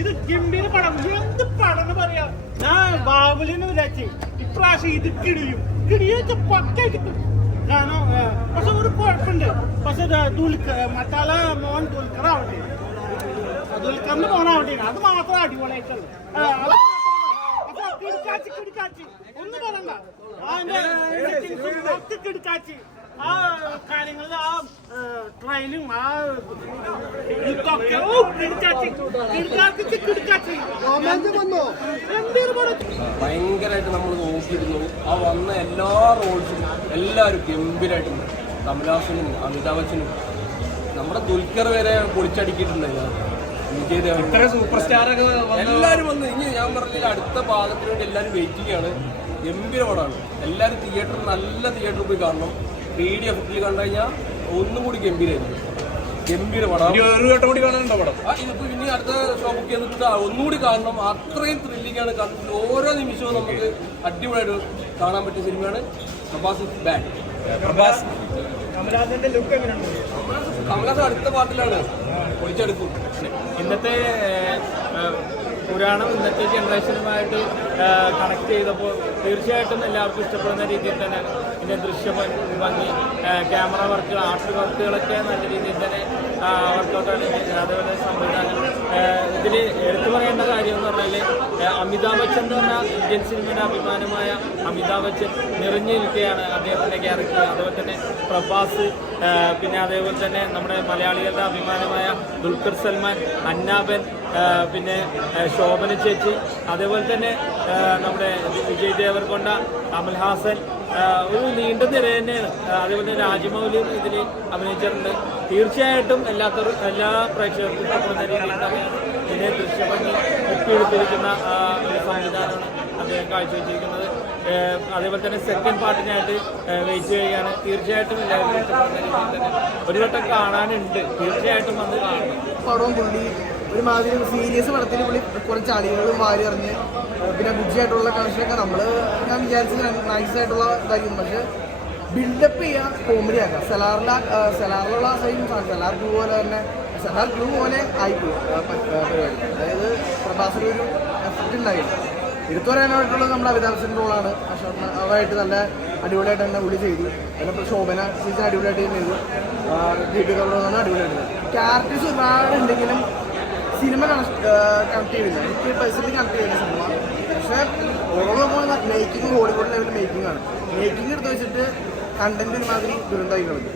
ഇത് ഗംഭീര പടം. എന്ത് പടം എന്ന് പറയാ. ഞാൻ ബാബുലിനെ വിചാരിച്ചു ഇപ്രാവശ്യം ഇത് കിടിയൊക്കെ പക്കായിട്ട് കാരണം. പക്ഷെ ഒരു കുഴപ്പമുണ്ട്. പക്ഷെ മറ്റാളെ മോൻ ദുൽഖറാവട്ടെ, ദുൽഖറിന്റെ മോനാവട്ടെ, അത് മാത്രം അടിപൊളിയായിട്ടുള്ളു. കിടക്കാച്ചി ഒന്നും പറയണ്ട. കിടക്കാച്ചി ആ കാര്യങ്ങളിൽ ആ ട്രെയിനും ആ ഭയങ്കരമായിട്ട് നമ്മൾ നോക്കിയിരുന്നു. ആ വന്ന എല്ലാ റോൾസും എല്ലാവരും ഗംഭീരമായിട്ടുണ്ട്. കമലഹാസനും അമിതാഭ് ബച്ചനും നമ്മുടെ ദുൽഖർ വരെ പൊളിച്ചടിക്കിയിട്ടുണ്ടായിരുന്നു. വിജയ് ദേവൻ സൂപ്പർ സ്റ്റാറൊക്കെ എല്ലാവരും വന്ന്. ഇനി ഞാൻ പറഞ്ഞില്ല, അടുത്ത ഭാഗത്തിന് വേണ്ടി എല്ലാവരും വെയിറ്റിംഗ് ആണ്. ഗംഭീര പടമാണ്. എല്ലാവരും തിയേറ്ററിൽ നല്ല തിയേറ്ററിൽ പോയി കാണണം. 3D എഫക്റ്റിൽ കണ്ടു കഴിഞ്ഞാൽ ഒന്നും കൂടി ഗംഭീരമായിരുന്നു. ഗംഭീര പടം. ഒരു ഘട്ടം കൂടി കാണാനുണ്ടോ പടം? ഇതിപ്പോ ഇനി അടുത്ത ഷോ ബുക്ക് ചെയ്തിട്ട് ഒന്നുകൂടി കാണണം. അത്രയും ത്രില്ലിംഗ് ആണ്. ഓരോ നിമിഷവും നമുക്ക് അടിപൊളിയായിട്ട് കാണാൻ പറ്റിയ സിനിമയാണ് പ്രഭാസ് ഇസ് ബാക്ക്. പ്രഭാസ് കമലഹാസന്റെ ലുക്ക് എങ്ങനെയുണ്ട്? കമലഹാസൻ അടുത്ത പാട്ടിലാണ് പൊളിച്ചെടുക്കും. ഇന്നത്തെ പുരാണം ഇന്നത്തെ ജനറേഷനുമായിട്ട് കണക്ട് ചെയ്തപ്പോൾ തീർച്ചയായിട്ടും എല്ലാവർക്കും ഇഷ്ടപ്പെടുന്ന രീതിയിൽ തന്നെ ഇതിൻ്റെ ദൃശ്യ ഭംഗി, ക്യാമറ വർക്ക്, ആർട്ട് വർക്കുകളൊക്കെ നല്ല രീതിയിൽ തന്നെ വർക്കൗട്ടാണ്. അതേപോലെ സംവിധാനം ഇതിൽ എടുത്തു പറയേണ്ട കാര്യം എന്ന് പറഞ്ഞാൽ അമിതാഭ് ബച്ചൻ എന്ന് പറഞ്ഞാൽ ഇന്ത്യൻ സിനിമയുടെ അഭിമാനമായ അമിതാഭ് ബച്ചൻ നിറഞ്ഞിരിക്കുകയാണ് അദ്ദേഹത്തിൻ്റെ ക്യാരക്ടർ. അതുപോലെ തന്നെ പ്രഭാസ്, പിന്നെ അതേപോലെ തന്നെ നമ്മുടെ മലയാളികളുടെ അഭിമാനമായ ദുൽഖർ സൽമാൻ, അന്നാബൻ, പിന്നെ ശോഭന ചേച്ചി, അതേപോലെ തന്നെ നമ്മുടെ വിജയ് ദേവർകൊണ്ട, കമൽഹാസൻ, ഒരു നീണ്ട നിര തന്നെയാണ്. അതേപോലെ രാജമൗലിയും ഇതിൽ അഭിനയിച്ചിട്ടുണ്ട്. തീർച്ചയായിട്ടും എല്ലാ പ്രേക്ഷകർക്കും ഇഷ്ടപ്പെടുന്ന രീതിയിൽ തന്നെ ഇതിനെ ദൃശ്യഭംഗി ഒപ്പിയെടുത്തിരിക്കുന്ന ഒരു സംവിധാനമാണ് അദ്ദേഹം കാഴ്ചവെച്ചിരിക്കുന്നത്. അതേപോലെ തന്നെ സെക്കൻഡ് പാർട്ടിനായിട്ട് വെയിറ്റ് ചെയ്യുകയാണ്. തീർച്ചയായിട്ടും എല്ലാവരും ഇഷ്ടപ്പെടുന്ന രീതിയിൽ തന്നെ ഒരു വട്ടം കാണാനുണ്ട്. തീർച്ചയായിട്ടും വന്ന് കാണണം. പടവും പുള്ളി ഒരുമാതിരി സീരിയസ് പടത്തിന് പുള്ളി കുറച്ച് അടികളും വാരി അറിഞ്ഞ് പിന്നെ ബുദ്ധിയായിട്ടുള്ള കണക്ഷനൊക്കെ ഞാൻ വിചാരിച്ചത് നൈസായിട്ടുള്ള ഇതായിരിക്കും. പക്ഷെ ബിൽഡപ്പ് ചെയ്യാൻ കോമഡി ആക്കാം. സെലാറിലുള്ള സെയിം സെലാർ ഗ്ലൂ പോലെ തന്നെ സെലാർ ഗ്ലൂ പോലെ ആയിപ്പോയി പരിപാടി. അതായത് പ്രഭാസിന് ഒരു എഫക്റ്റ് ഉണ്ടായില്ല. എടുത്തു പറയാനായിട്ടുള്ളത് നമ്മുടെ അമിതാഭ് ബച്ചൻ്റെ റോളാണ്. അവരായിട്ട് നല്ല അടിപൊളിയായിട്ട് തന്നെ പുള്ളി ചെയ്തു. അതിനപ്പോൾ ശോഭന സീസൺ അടിപൊളിയായിട്ട് ചെയ്തു. ദീപികയോട് തന്നെ അടിപൊളിയായിട്ട്. ക്യാരക്ടേഴ്സ് ഒരുപാട് ഉണ്ടെങ്കിലും സിനിമ കണക്ട് ചെയ്തില്ല. എനിക്ക് പേഴ്സണലി കണക്ട് ചെയ്യുന്ന സിനിമ. പക്ഷേ ഓരോ മേക്കിംഗ് ഹോളിവുഡ് ലെവൽ മേക്കിംഗ് ആണ്. മേക്കിംഗ് എടുത്ത് വെച്ചിട്ട് കണ്ടന്റ് ഒരുമാതിരി ദുരന്തമായി കളിക്കും.